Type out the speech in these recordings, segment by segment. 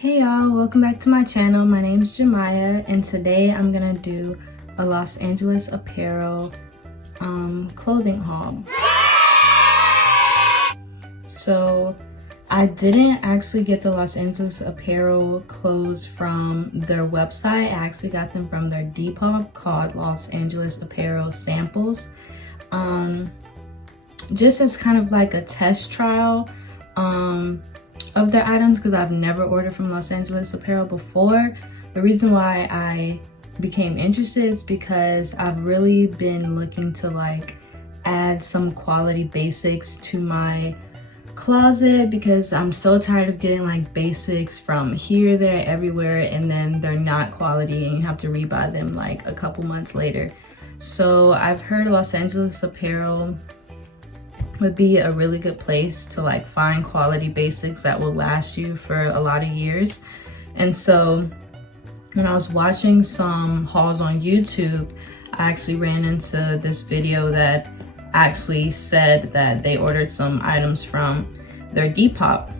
Hey y'all, welcome back to my channel. My name is Jemiah and today I'm gonna do a Los Angeles Apparel clothing haul. So I didn't actually get the Los Angeles Apparel clothes from their website. I actually got them from their Depop called Los Angeles Apparel Samples. Just as kind of like a test trial of their items, because I've never ordered from Los Angeles Apparel before. The reason why I became interested is because I've really been looking to like add some quality basics to my closet, because I'm so tired of getting like basics from here, there, everywhere, and then they're not quality and you have to rebuy them like a couple months later. So I've heard Los Angeles Apparel would be a really good place to like find quality basics that will last you for a lot of years. And so when I was watching some hauls on YouTube, I actually ran into this video that actually said that they ordered some items from their Depop.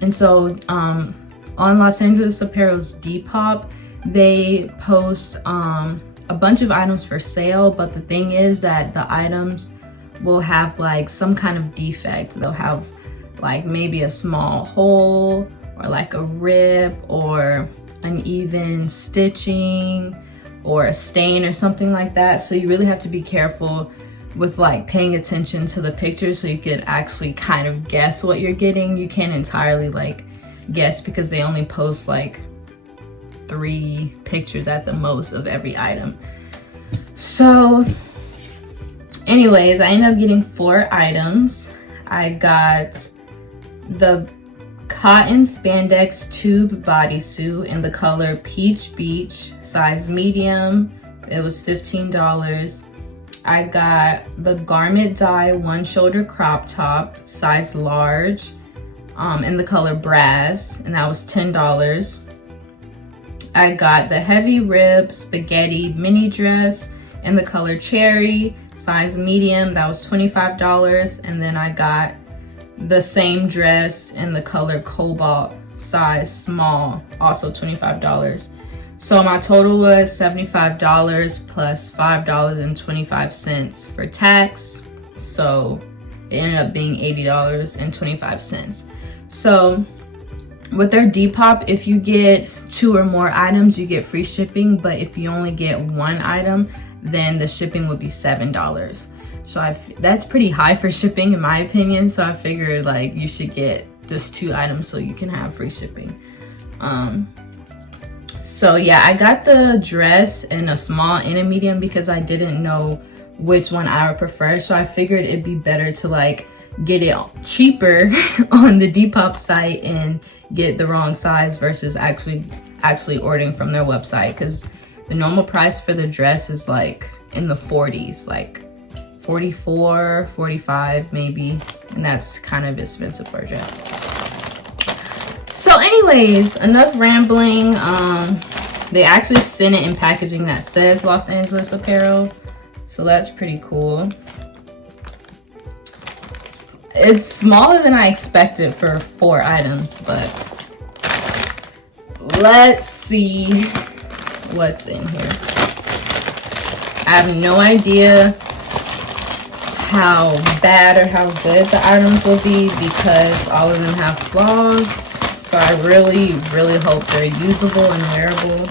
And so on Los Angeles Apparel's Depop, they post a bunch of items for sale, but the thing is that the items will have like some kind of defect. They'll have like maybe a small hole or like a rip or uneven stitching or a stain or something like that. So you really have to be careful with like paying attention to the pictures so you could actually kind of guess what you're getting. You can't entirely like guess because they only post like 3 pictures at the most of every item. So anyways, I ended up getting 4 items. I got the cotton spandex tube bodysuit in the color Peach Beach, size medium. It was $15. I got the garment dye one shoulder crop top, size large, in the color brass, and that was $10. I got the heavy rib spaghetti mini dress in the color cherry, size medium, that was $25. And then I got the same dress in the color cobalt, size small, also $25. So my total was $75 plus $5.25 for tax. So it ended up being $80.25. So with their Depop, if you get 2 or more items, you get free shipping, but if you only get 1 item, then the shipping would be $7. So that's pretty high for shipping in my opinion. So I figured like you should get this 2 items so you can have free shipping. So yeah, I got the dress in a small and a medium because I didn't know which one I would prefer. So I figured it'd be better to like get it cheaper on the Depop site and get the wrong size versus actually ordering from their website, because the normal price for the dress is like in the 40s, like 44, 45 maybe, and that's kind of expensive for a dress. So anyways, enough rambling. They actually sent it in packaging that says Los Angeles Apparel, so that's pretty cool. It's smaller than I expected for 4 items, but let's see what's in here. I have no idea how bad or how good the items will be because all of them have flaws. So I really hope they're usable and wearable.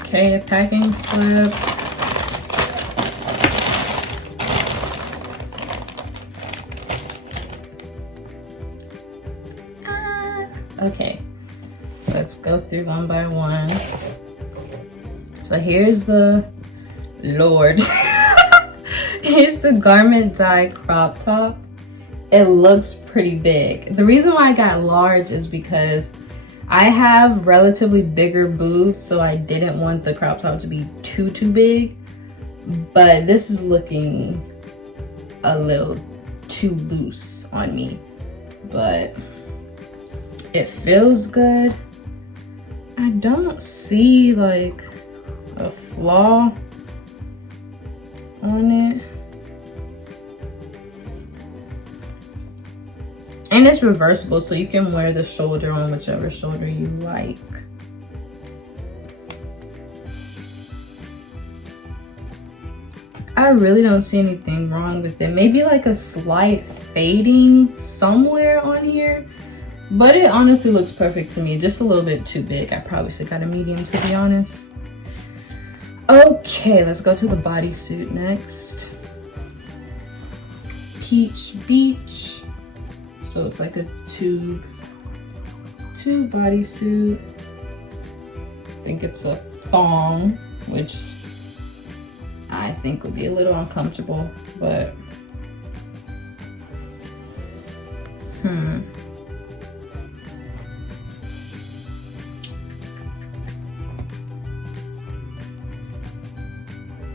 Okay, a packing slip. Okay, so let's go through one by one. So here's the Lord. Here's the garment dye crop top. It looks pretty big. The reason why I got large is because I have relatively bigger boobs, so I didn't want the crop top to be too big. But this is looking a little too loose on me. But it feels good. I don't see like a flaw. on it. And it's reversible, so you can wear the shoulder on whichever shoulder you like. I really don't see anything wrong with it. Maybe like a slight fading somewhere on here, but it honestly looks perfect to me. Just a little bit too big. I probably should got a medium, to be honest. Okay, let's go to the bodysuit next. Peach Beach. So it's like a tube bodysuit. I think it's a thong, which I think would be a little uncomfortable, but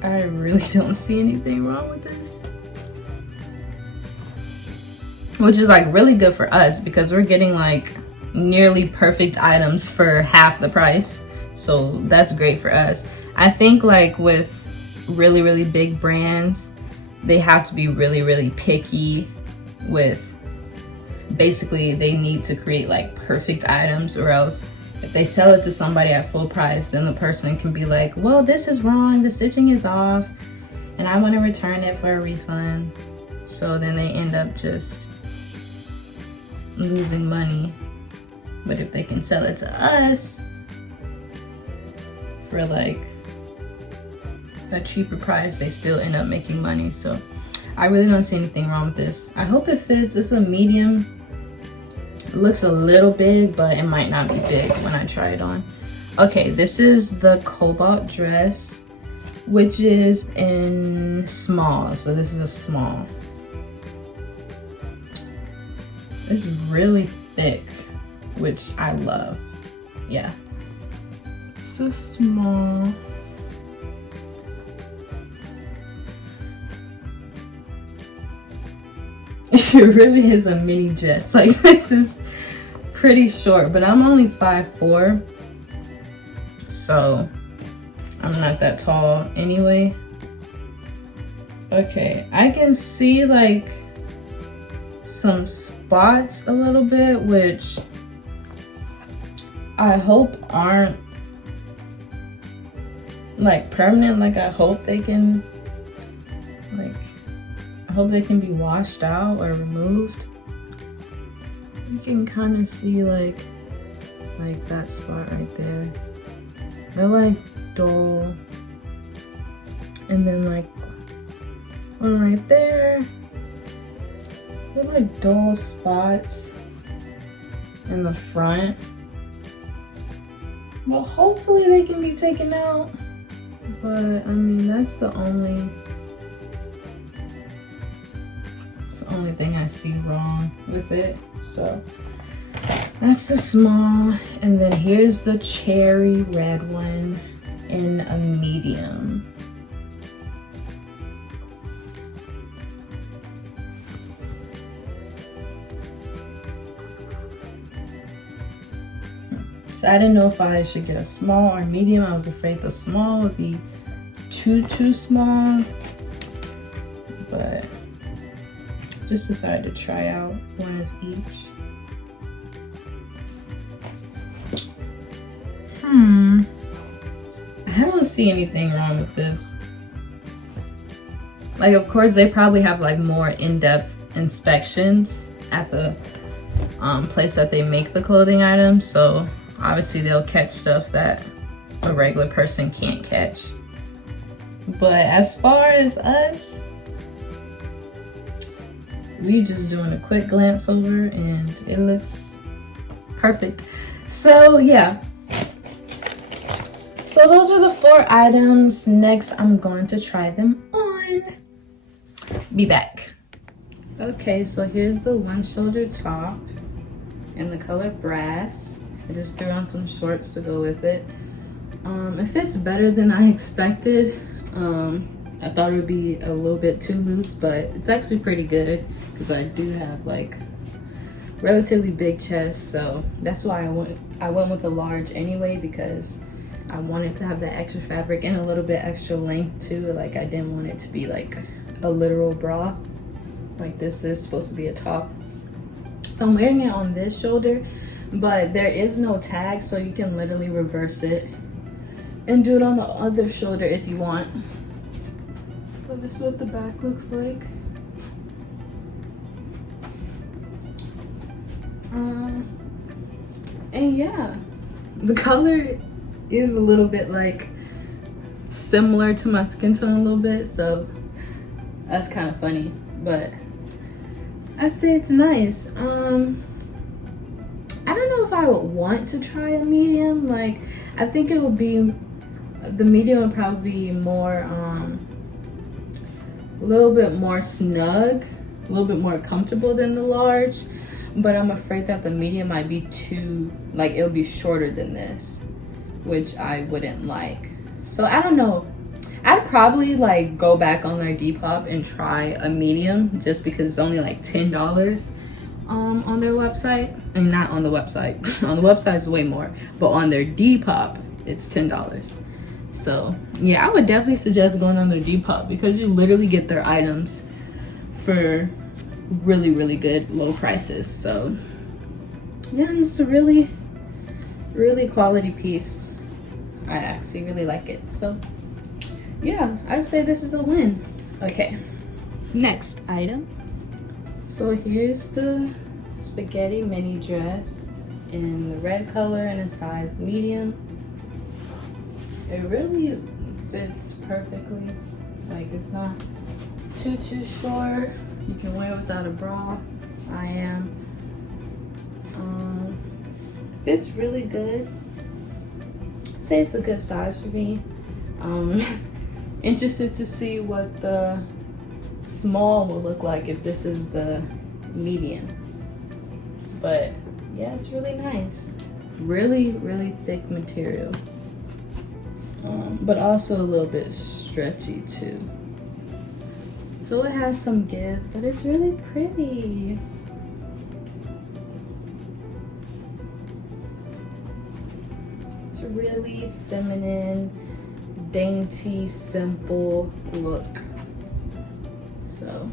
I really don't see anything wrong with this. Which is like really good for us because we're getting like nearly perfect items for half the price. So that's great for us. I think like with really big brands, they have to be really picky with, basically they need to create like perfect items, or else if they sell it to somebody at full price, then the person can be like, well, this is wrong, the stitching is off, and I want to return it for a refund. So then they end up just losing money. But if they can sell it to us for like a cheaper price, they still end up making money. So I really don't see anything wrong with this. I hope it fits. It's a medium. It looks a little big, but it might not be big when I try it on. Okay, this is the cobalt dress, which is in small. So this is a small. It's really thick, which I love. Yeah, it's a small. It really is a mini dress. Like, this is pretty short, but I'm only 5'4", so I'm not that tall anyway. Okay, I can see like some spots a little bit, which I hope aren't like permanent. Like, I hope they can be washed out or removed. You can kind of see like that spot right there. They're like dull, and then like one right there. They're like dull spots in the front. Well, hopefully they can be taken out, but I mean, that's the only thing I see wrong with it. So that's the small, and then here's the cherry red one in a medium. So I didn't know if I should get a small or medium. I was afraid the small would be too small, but just decided to try out one of each. I don't see anything wrong with this. Like, of course, they probably have like more in-depth inspections at the place that they make the clothing items, so obviously they'll catch stuff that a regular person can't catch. But as far as us, we just doing a quick glance over and it looks perfect. So yeah, so those are the 4 items. Next, I'm going to try them on. Be back. Okay, so here's the one shoulder top in the color brass. I just threw on some shorts to go with it. It fits better than I expected. I thought it would be a little bit too loose, but it's actually pretty good because I do have like relatively big chest, so that's why I went with a large anyway, because I wanted to have that extra fabric and a little bit extra length too. Like I didn't want it to be like a literal bra. Like this is supposed to be a top. So I'm wearing it on this shoulder, but there is no tag, so you can literally reverse it and do it on the other shoulder if you want. So this is what the back looks like. And yeah, the color is a little bit like similar to my skin tone a little bit, so that's kind of funny, but I say it's nice. I don't know if I would want to try a medium. Like I think it would be, the medium would probably be more a little bit more snug, a little bit more comfortable than the large, but I'm afraid that the medium might be too, like it'll be shorter than this, which I wouldn't like. So I don't know. I'd probably like go back on their Depop and try a medium just because it's only like $10 on their website. I mean, not on the website. On the website it's way more, but on their Depop it's $10. So yeah, I would definitely suggest going on their Depop because you literally get their items for really, really good low prices. So yeah, it's a really, really quality piece. I actually really like it. So yeah, I'd say this is a win. Okay, next item. So here's the spaghetti mini dress in the red color and a size medium. It really fits perfectly. Like it's not too short. You can wear it without a bra. I am. Fits really good. Say it's a good size for me. Interested to see what the small will look like if this is the medium. But yeah, it's really nice. Really, really thick material. But also a little bit stretchy too. So it has some give, but it's really pretty. It's a really feminine, dainty, simple look. So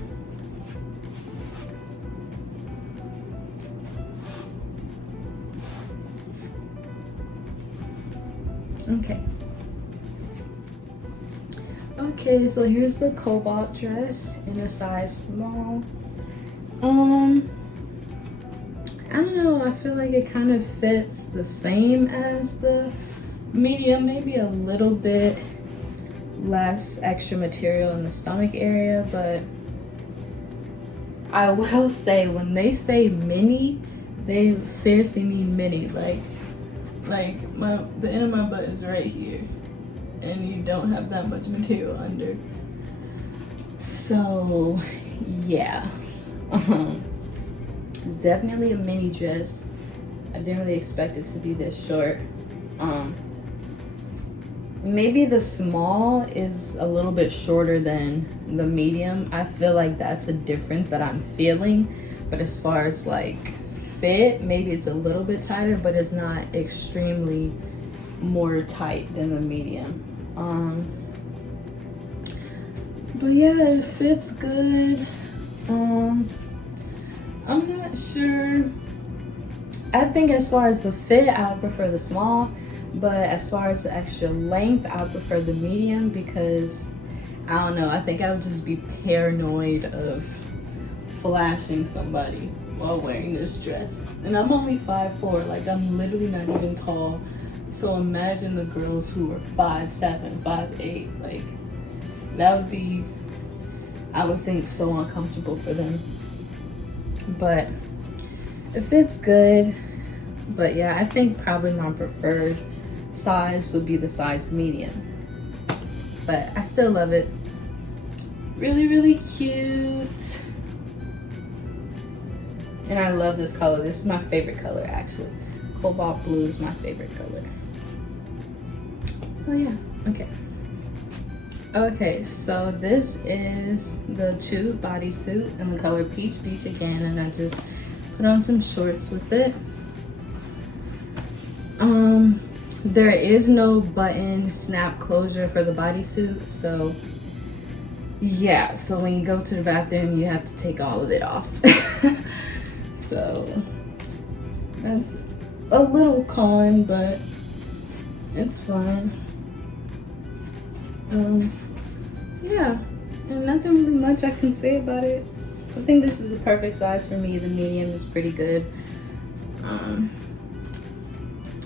okay, so here's the cobalt dress in a size small. I don't know, I feel like it kind of fits the same as the medium, maybe a little bit less extra material in the stomach area, but I will say when they say mini, they seriously mean mini. Like the end of my butt is right here and you don't have that much material under. So yeah, it's definitely a mini dress. I didn't really expect it to be this short. Maybe the small is a little bit shorter than the medium. I feel like that's a difference that I'm feeling, but as far as like fit, maybe it's a little bit tighter, but it's not extremely more tight than the medium. But yeah, it fits good. I'm not sure. I think as far as the fit, I would prefer the small, but as far as the extra length, I would prefer the medium because I don't know, I think I would just be paranoid of flashing somebody while wearing this dress. And I'm only 5'4", like I'm literally not even tall. So imagine the girls who are 5'7", 5'8", like that would be, I would think, so uncomfortable for them. But it fits good. But yeah, I think probably my preferred size would be the size medium. But I still love it. Really, really cute. And I love this color. This is my favorite color, actually. Cobalt blue is my favorite color. So yeah, okay. Okay, so this is the Sooo bodysuit in the color Peach Beach again, and I just put on some shorts with it. there is no button snap closure for the bodysuit, so yeah, so when you go to the bathroom you have to take all of it off. So that's a little con, but it's fine. Yeah, and nothing really much I can say about it. I think this is the perfect size for me. The medium is pretty good.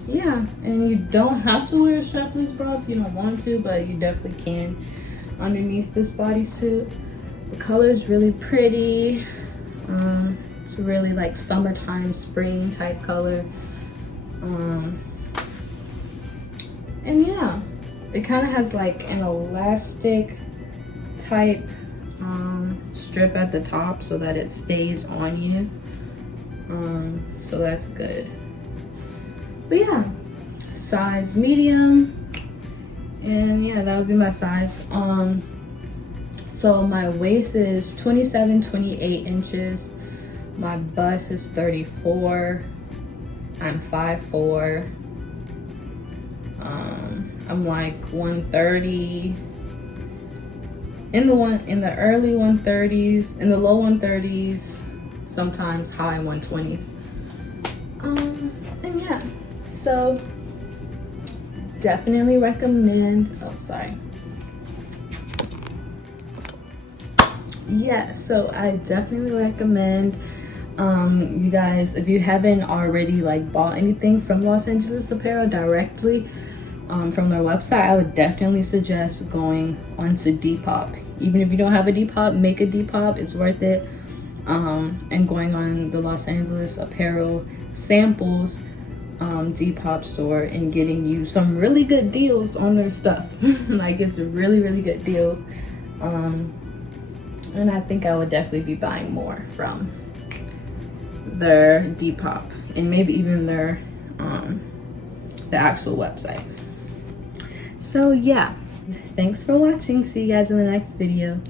Yeah, and you don't have to wear a strapless bra if you don't want to, but you definitely can underneath this bodysuit. The color is really pretty. It's really like summertime, spring type color. And yeah, it kind of has like an elastic type strip at the top so that it stays on you. So that's good. But yeah, size medium, and yeah, that would be my size. So my waist is 27-28 inches, my bust is 34, I'm 5'4", I'm like 130, in the early 130s, in the low 130s, sometimes high 120s. And yeah, so definitely recommend, yeah, so I definitely recommend you guys, if you haven't already like bought anything from Los Angeles Apparel directly from their website, I would definitely suggest going onto Depop. Even if you don't have a Depop, make a Depop, it's worth it. And going on the Los Angeles Apparel Samples Depop store and getting you some really good deals on their stuff. Like, it's a really, really good deal. And I think I would definitely be buying more from their Depop and maybe even their the actual website. So yeah, thanks for watching. See you guys in the next video.